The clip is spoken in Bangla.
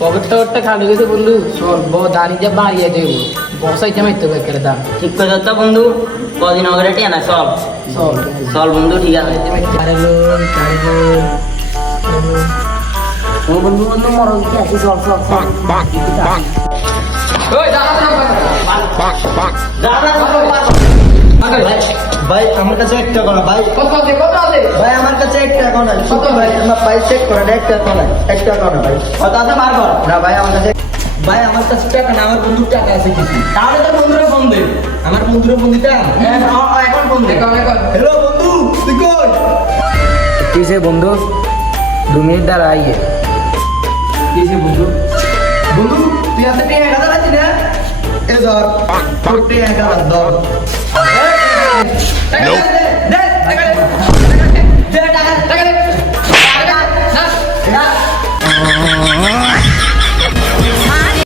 পকেটটা খালি গেছে বললু চল দাঁড়িয়ে যা বাড়িয়ে দেবো বসাই জামাই তো বেকার দাম ঠিক করে তো বন্ধু কদিন আগে টিয়া না চল চল চল বন্ধু ঠিক আছে ও বন্ধু বন্ধু মরণ কি আছে চল চল চল ওই দাঁড়া ভাই আমার কাছে 1 টাকা না ভাই কত আছে ভাই আমার কাছে 1 টাকা না কত ভাই আমার ভাই চেক করেন 1 টাকা না 1 টাকা না ভাই কত আছে মারবো না ভাই আমার কাছে টাকা না আমার বন্ধুর টাকা আছে কিছু তাহলে তো বন্ধুরা ফোন দে আমার বন্ধুর বন্ধুটা এখন ফোন দে হ্যালো বন্ধু তুই কই কিসে বন্ধু 2 মিনিট দাঁড়া আইয়ে কিসে বন্ধু বন্ধু তুই আসতে টাকা দাদা আছিস না এ ধর তোর টাকা দাদা